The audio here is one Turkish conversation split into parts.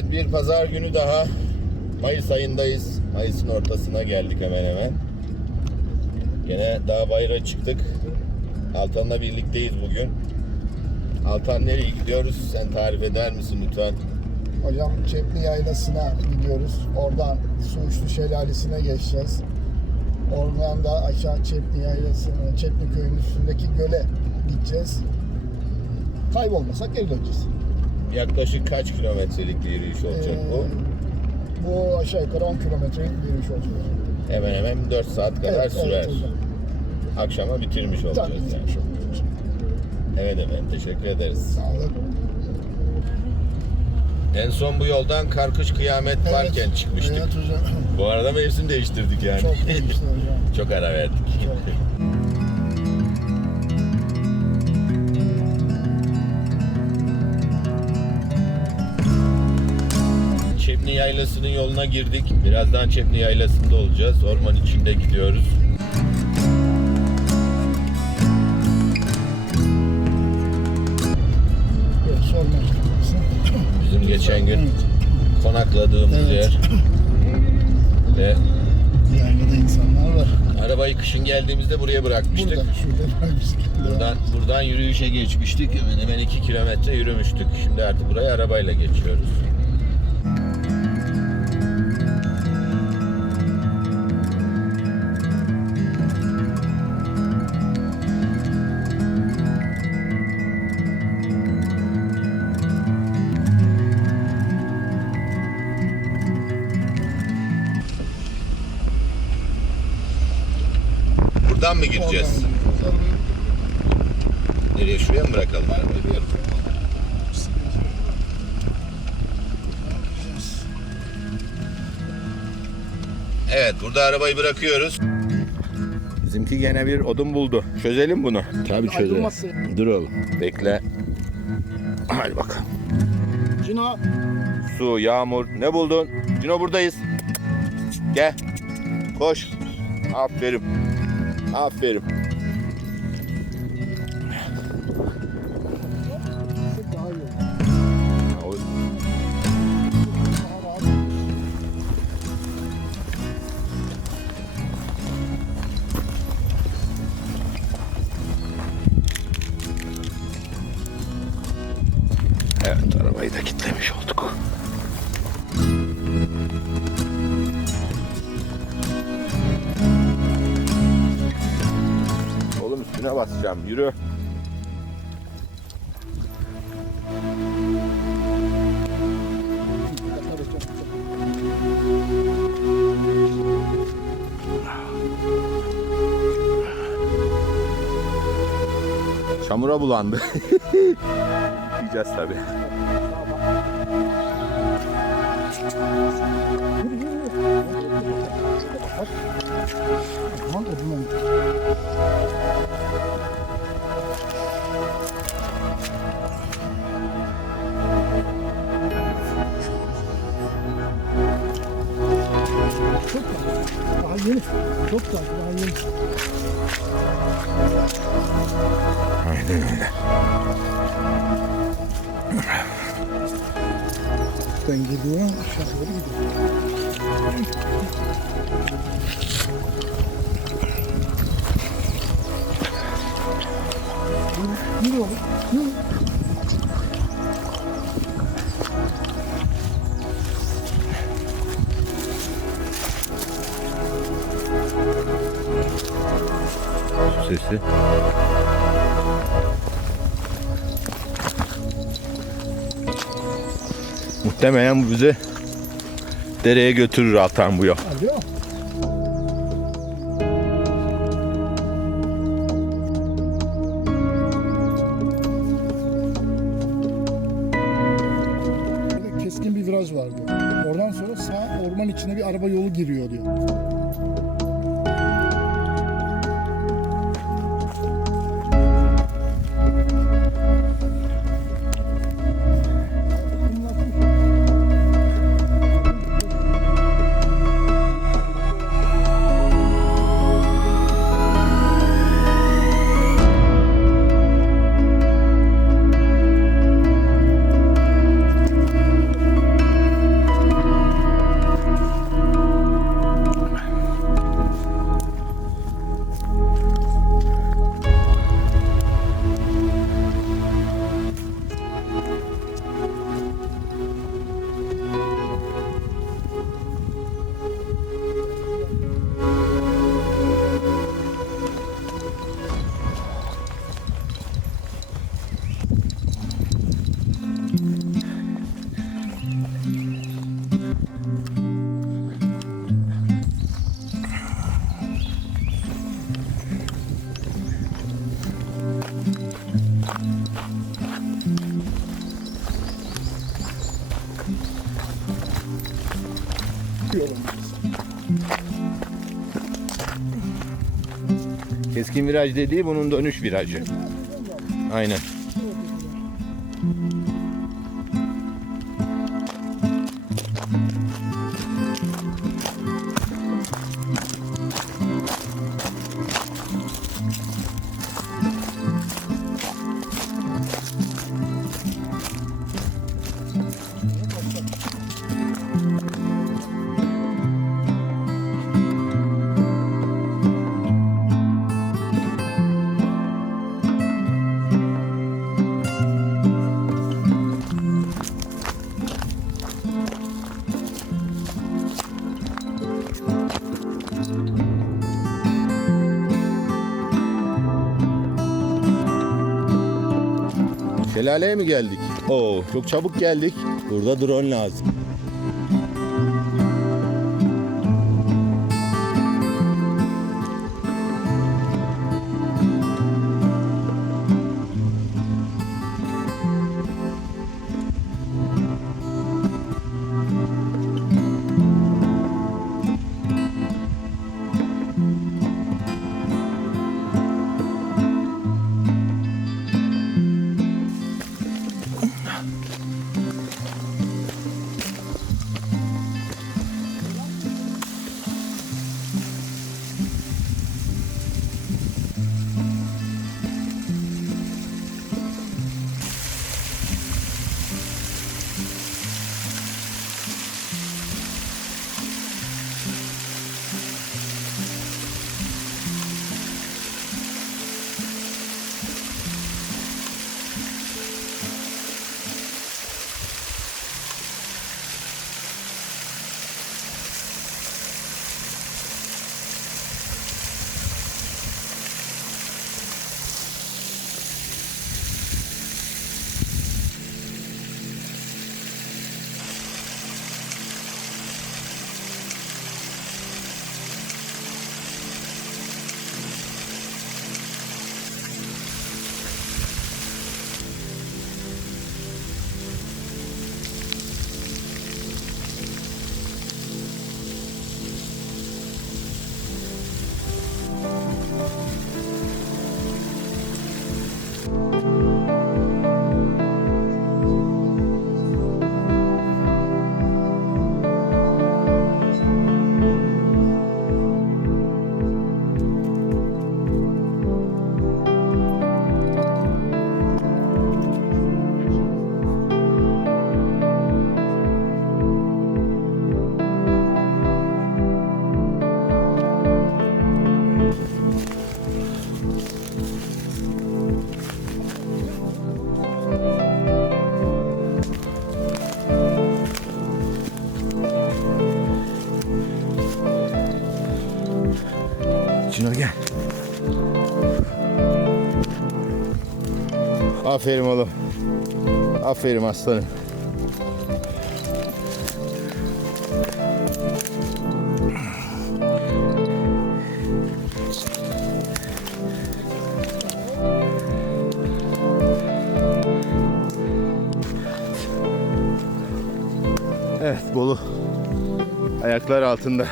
Evet bir pazar günü daha Mayıs ayındayız. Mayıs'ın ortasına geldik hemen hemen. Gene dağ bayıra çıktık. Altan'la birlikteyiz bugün. Altan nereye gidiyoruz? Sen tarif eder misin lütfen? Hocam Çepli Yaylası'na gidiyoruz. Oradan Suçlu Şelalesi'ne geçeceğiz. Oradan da aşağı Çepli Yaylası'na, Çepli Köyü'nün üstündeki göle gideceğiz. Kaybolmasak geri döneceğiz. Yaklaşık kaç kilometrelik bir yürüyüş olacak Ee, bu? Bu aşağı yukarı 10 kilometrelik bir yürüyüş olacak. Hemen hemen 4 saat kadar Evet, sürer. evet hocam. Akşama bitirmiş olacağız Tabii yani. bitirmiş olacağız. Evet efendim teşekkür ederiz. Sağ olun. En son bu yoldan Karkış Kıyamet Evet, varken çıkmıştık. Evet hocam. Bu arada mevsim değiştirdik yani. Çok değişti hocam. Çok ara verdik. Çok. Yaylası'nın yoluna girdik. Birazdan Çepni Yaylası'nda olacağız. Orman içinde gidiyoruz. Bizim geçen gün konakladığımız Evet. yer. Ve Yaylada insanlar var. arabayı kışın geldiğimizde buraya bırakmıştık. Burada, şurada. Buradan, buradan yürüyüşe geçmiştik. Hemen hemen 2 kilometre yürümüştük. Şimdi artık buraya arabayla geçiyoruz. Buradan mı gireceğiz? Oradan. Nereye? Şuraya mı bırakalım arabayı? Evet burada arabayı bırakıyoruz. Bizimki gene bir odun buldu. Çözelim bunu. Tabii çözelim. Ayrılmazsa- Dur oğlum. Bekle. Hadi bakalım. Cino. Su, yağmur. Ne buldun? Cino buradayız. Gel. Koş. Aferin. Aferin. Evet arabayı da kilitlemiş olduk. Üstüne basacağım yürü. Çamura bulandı. Yiyeceğiz tabi. Yürü yürü yürü. Bak. Aman odundan. Çok da. Daha yeni. Çok da. Daha yeni. Aynen öyle. Ben geliyorum. Aşağı doğru gidiyorum. Yürü, Yürü oğlum. Yürü. Sesi. Muhtemelen bu bizi dereye götürür Altan bu yol. Alıyor Keskin viraj dediği bunun dönüş virajı. Aynen. Şelaleye mi geldik? Oo, çok çabuk geldik. Burada drone lazım. Cino gel. Aferin oğlum. Aferin aslanım. Evet Bolu ayaklar altında.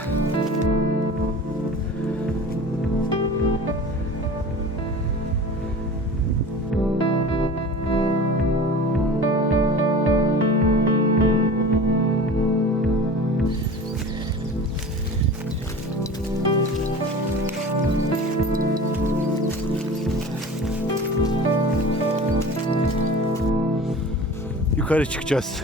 Yukarı çıkacağız.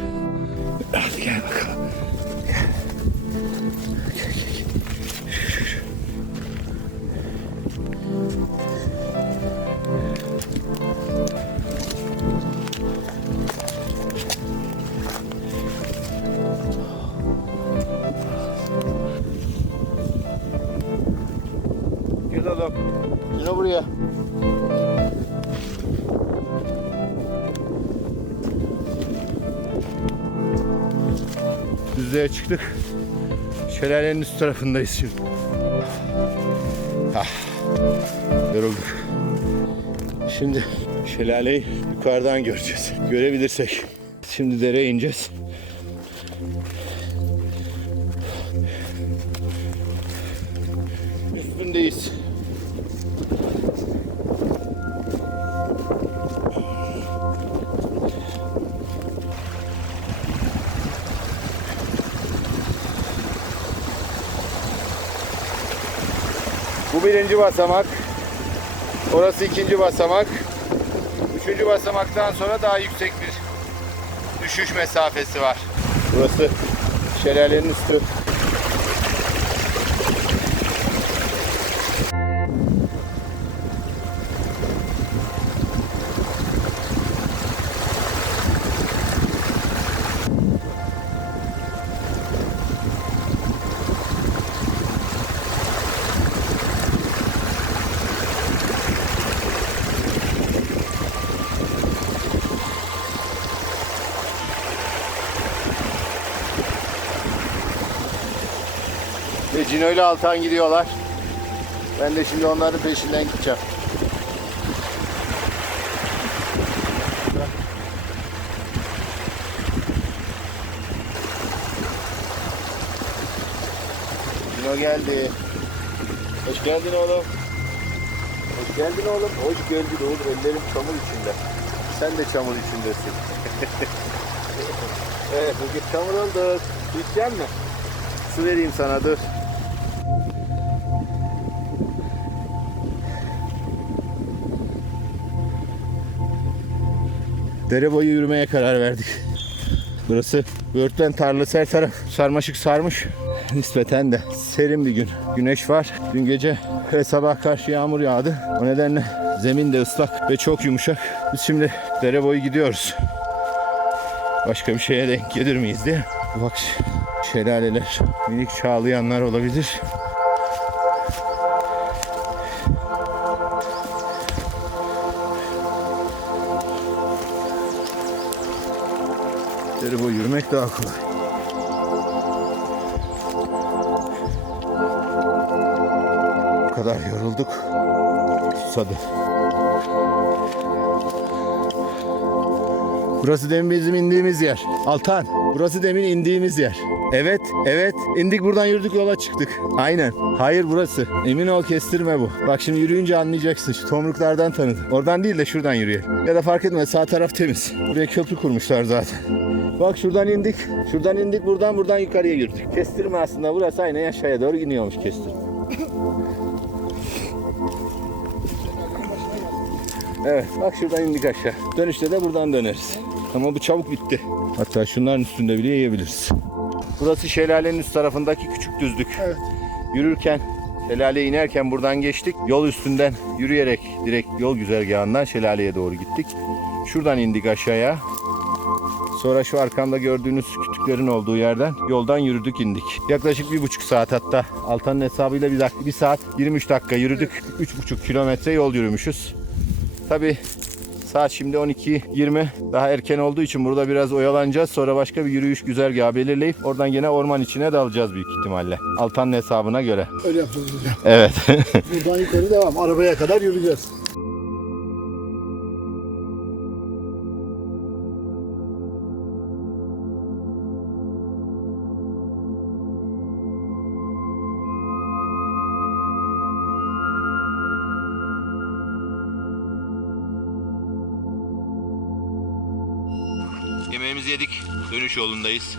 Çıktık. Şelalenin üst tarafındayız şimdi. Ah, yorulduk. Şimdi şelaleyi yukarıdan göreceğiz. Görebilirsek. Şimdi dereye ineceğiz. Üstündeyiz. Birinci basamak. Orası ikinci basamak. Üçüncü basamaktan sonra daha yüksek bir düşüş mesafesi var. Burası şelalenin üstü. Cino ile Altan gidiyorlar. Ben de şimdi onların peşinden gideceğim. Cino geldi. Hoş geldin oğlum. Hoş geldin oğlum. Hoş geldin oğlum. Ellerim çamur içinde. Sen de çamur içindesin. evet bugün çamur olduk. İçecek mi? Su vereyim sana dur. Dere boyu yürümeye karar verdik. Burası böğürtlen tarlası her taraf sarmaşık sarmış. Nispeten de serin bir gün. Güneş var. Dün gece ve sabah karşı yağmur yağdı. O nedenle zemin de ıslak ve çok yumuşak. Biz şimdi dere boyu gidiyoruz. Başka bir şeye denk gelir miyiz diye. Bak şelaleler, minik çağlayanlar olabilir. Dere boyu yürümek daha kolay. Bu kadar yorulduk. Susadı. Burası demin bizim indiğimiz yer. Altan, burası demin indiğimiz yer. Evet, evet. İndik buradan yürüdük yola çıktık. Aynen. Hayır burası. Emin ol kestirme bu. Bak şimdi yürüyünce anlayacaksın. Şu tomruklardan tanıdım. Oradan değil de şuradan yürüyelim. Ya da fark etmez sağ taraf temiz. Buraya köprü kurmuşlar zaten. Bak şuradan indik. Şuradan indik buradan buradan yukarıya yürüdük. Kestirme aslında burası aynen aşağıya doğru iniyormuş kestirme. Evet bak şuradan indik aşağı. Dönüşte de buradan döneriz. Ama bu çabuk bitti. Hatta şunların üstünde bile yiyebiliriz. Burası şelalenin üst tarafındaki küçük düzlük. Evet. Yürürken şelaleye inerken buradan geçtik. Yol üstünden yürüyerek direkt yol güzergahından şelaleye doğru gittik. Şuradan indik aşağıya. Sonra şu arkamda gördüğünüz kütüklerin olduğu yerden yoldan yürüdük indik. Yaklaşık bir buçuk saat hatta Altan'ın hesabıyla bir, dakika, bir saat 23 dakika yürüdük. Üç buçuk kilometre yol yürümüşüz. Tabi saat şimdi 12.20 daha erken olduğu için burada biraz oyalanacağız. Sonra başka bir yürüyüş güzergahı belirleyip oradan gene orman içine dalacağız büyük ihtimalle. Altan'ın hesabına göre. Öyle yapacağız hocam. Evet. Buradan yukarı devam. Arabaya kadar yürüyeceğiz. Dönüş